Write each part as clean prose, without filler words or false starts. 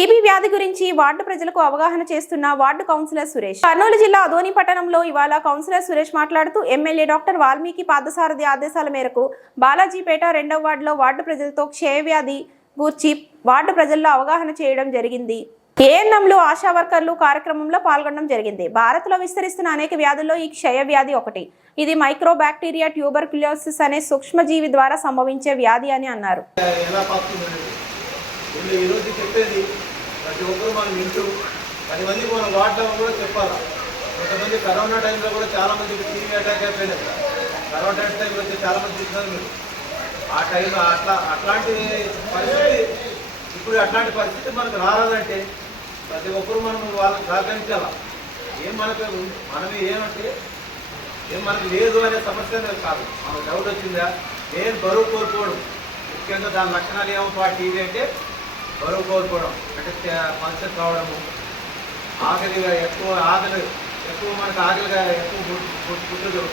TB వ్యాధి గురించి ward ప్రజలకు అవగాహన చేస్తున్న వార్డు కౌన్సిలర్ సురేష్. కర్నూలు జిల్లా అదోని పట్టణంలో ఇవాళ కౌన్సిలర్ సురేష్ మాట్లాడుతూ ఎమ్మెల్యే డాక్టర్ వాల్మీకి పాదసారథి ఆదేశాల మేరకు బాలాజీపేట 2వ వార్డులో వార్డు ప్రజలతో క్షయవ్యాధి గూర్చి వార్డు ప్రజల్లో అవగాహన చేయడం జరిగింది. ఏఎన్ఎంలు, ఆశా వర్కర్లు కార్యక్రమంలో పాల్గొనడం జరిగింది. భారత్లో విస్తరిస్తున్న అనేక వ్యాధుల్లో ఈ క్షయ వ్యాధి ఒకటి. ఇది మైక్రో బ్యాక్టీరియా ట్యూబర్క్యులోసిస్ అనే సూక్ష్మజీవి ద్వారా సంభవించే వ్యాధి అని అన్నారు. ఈరోజు చెప్పేది ప్రతి ఒక్కరు మనం వింటూ 10 మందికి మనం వాడటం కూడా చెప్పాలి. కొంతమంది కరోనా టైంలో కూడా చాలామందికి టీవీ అటాక్ అయిపోయినాయి. కరోనా టైంలో వచ్చి చాలామంది చూస్తున్నారు మీరు. ఆ టైంలో అట్లాంటి పరిస్థితి ఇప్పుడు అట్లాంటి పరిస్థితి మనకు రావాలంటే ప్రతి ఒక్కరు మనం వాళ్ళని సహకరించాలి. మనమే ఏమంటే మనకు లేదు అనే సమస్య కాదు. మనకు డౌట్ వచ్చిందా, నేను బరువు కోల్పోవడం, ముఖ్యంగా దాని లక్షణాలు ఏమో టీవీ అంటే బరువు కోల్పోవడం, అంటే పల్సర్ కావడము, ఆకలిగా ఎక్కువ మనకు ఆకలిగా ఎక్కువ పుట్టుదు,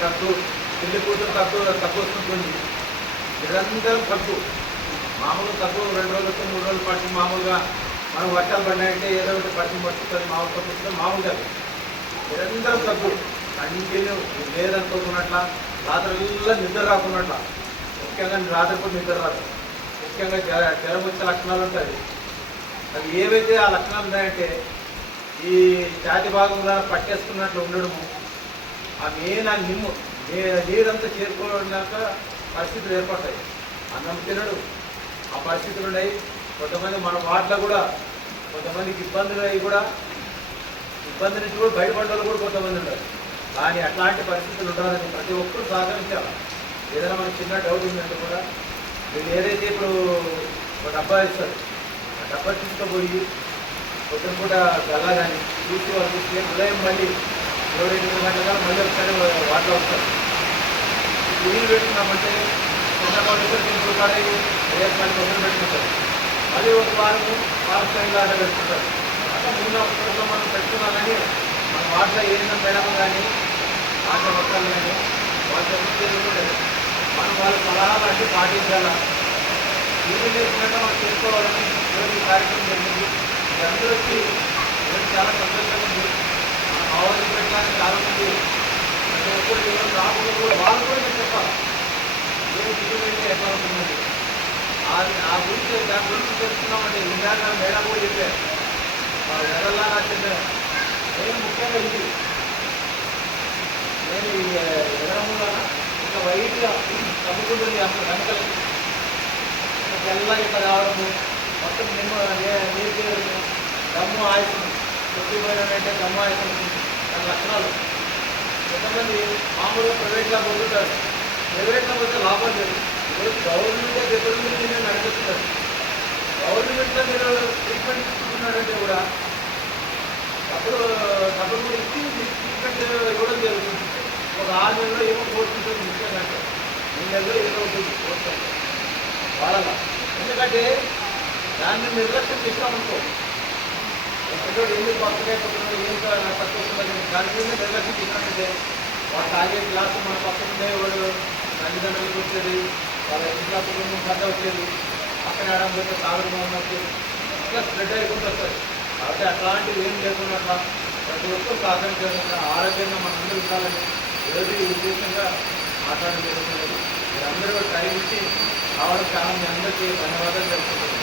తక్కువ పిల్లి కూతురు తక్కువ వస్తుంటుంది. నిరంతరం తక్కువ, మామూలుగా తక్కువ 2 రోజులతో 3 రోజులు పడుతుంది. మామూలుగా మనం వర్షాలు పడినాయంటే ఏదో ఒకటి పడుతుంది మామూలుగా నిరంతరం తక్కువ, కంటిన్యూ లేదనుకోకున్నట్ల, రాత్రిలో నిద్ర రాకున్నట్ల, ముఖ్యంగా రాత్రిపూట నిద్ర రాదు, ముఖ్యంగా జ్వరం వచ్చే లక్షణాలు ఉంటాయి. అది ఏవైతే ఆ లక్షణాలు ఉన్నాయంటే ఈ ఛాతి భాగంలో పట్టేసుకున్నట్లు ఉండడము, ఆ మెయిన్ ఆ నీరంతా చేరుకోవడాక పరిస్థితులు ఏర్పడతాయి. అన్నం తినడు, ఆ పరిస్థితులు ఉన్నాయి. కొంతమంది మన వాటిలో కూడా కొంతమందికి ఇబ్బందులు అయ్యి కూడా ఇబ్బంది నుంచి కూడా బయటపడ్డ కూడా కొంతమంది ఉన్నారు. కానీ అట్లాంటి పరిస్థితులు ఉండాలని ప్రతి ఒక్కరు సహకరించాలి. ఏదైనా మనకు చిన్న డౌట్ ఉందంటే కూడా వీళ్ళు ఏదైతే ఇప్పుడు ఒక డబ్బా ఇస్తారు, ఆ డబ్బా తీసుకుపోయి పొద్దున కూడా గల్లా కానీ చూసి వాళ్ళు చూసి ఉదయం మళ్ళీ 7-8 గంటల మళ్ళీ ఒకసారి వాటిలో వస్తారు. నీళ్ళు పెట్టుకున్నామంటే రూపాయలు మొదలు పెట్టుకుంటారు, మళ్ళీ ఒక వారం స్థాయిలో అలా పెట్టుకుంటారు. అట్లా ముందు మనం పెట్టుకున్నాం. కానీ మన వాటిలో ఏదైనా మేడం కానీ ఆశా వర్గాలు కానీ వాళ్ళు తెలుసుకుంటారు. మనం వాళ్ళ సలహాలు అంటే పాటించాలా, ఏమి లేకుండా మనం చేసుకోవాలని ఈరోజు కార్యక్రమం జరిగింది. అందరూ వచ్చి ఈరోజు చాలా సంతోషంగా ఉంది. మనం ఆవాసం పెట్టడానికి చాలామంది ప్రతి ఒక్కరు ఈరోజు రాకుండా కూడా వాళ్ళు కూడా నేను చెప్పాలి ఏమి దిగుబడి ఎట్లా ఉంటుందండి. దాని గురించి తెలుసుకున్నామంటే ఇందాక మేడం కూడా చెప్పారు. ఎవరల్లా చెప్పారు. నేను ముఖ్యంగా ఇది నేను ఈ ఎగరముల ఇంకా వైట్గా తగ్గుకుంటుంది. అసలు వెనకలు తెల్లగా ఇక్కడ రావడము, మొత్తం నీరు దమ్ము ఆయుసం కొద్దిపోయినంటే దమ్ము ఆయుసం దాని లక్షణాలు. కొంతమంది మామూలుగా ప్రైవేట్గా పొందుతారు. ప్రైవేట్లో పోతే లాభం లేదు. ఈరోజు గవర్నమెంట్ దగ్గర నుంచి నేను నడిపిస్తున్నారు. గవర్నమెంట్లో మీరు ట్రీట్మెంట్ తీసుకుంటున్నారంటే కూడా డబ్బులు కూడా ఇచ్చి ట్రీట్మెంట్ ఇవ్వడం జరుగుతుంది. ఒక 6 నెలలో ఏమో కోర్సు ఉంటుంది, ముఖ్యంగా 3 నెలలో ఏదో ఉంటుంది కోర్సు అంటే వాళ్ళ. ఎందుకంటే దాన్ని నిర్లక్ష్యం చేస్తామనుకో, ఎక్కడో ఎందుకు పక్కనైపోతున్నాడు, ఏం తక్కువ వస్తుందని దాని మీద నిర్లక్ష్యం చేసినట్టే వాడు తాగే గ్లాసు మన పక్కనే వాడు తల్లిదండ్రులకు వచ్చేది, వాళ్ళ ఇంట్లో కుటుంబం కథ వచ్చేది, పక్కన ఆడడం పోతే తాగుడు వచ్చేది, ఇంకా స్ప్రెడ్ అయిపోతుంది వస్తుంది. కాబట్టి అట్లాంటివి ఏం లేకున్నట్ల ప్రతి ఒక్కరు సహకరించాలి. ఆరోగ్యంగా మనం అందరూ ఉండాలని ఈరోజు ఈ ఉద్దేశంగా మాట్లాడడం జరుగుతుంది. మీరందరూ టైం ఇచ్చి రావడం చాలా మీ అందరికీ ధన్యవాదాలు తెలుపుతున్నాను.